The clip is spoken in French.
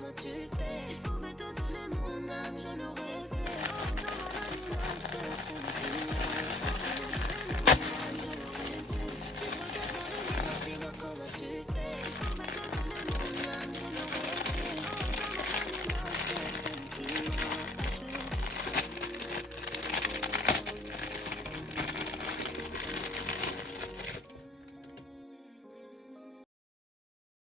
comment tu fais. Si je pouvais te donner mon âme, je l'aurais fait. Oh, dans mon animal, c'est mon animal. Je l'aurais fait. Si je regarde dans les miroirs, dis-moi comment tu fais.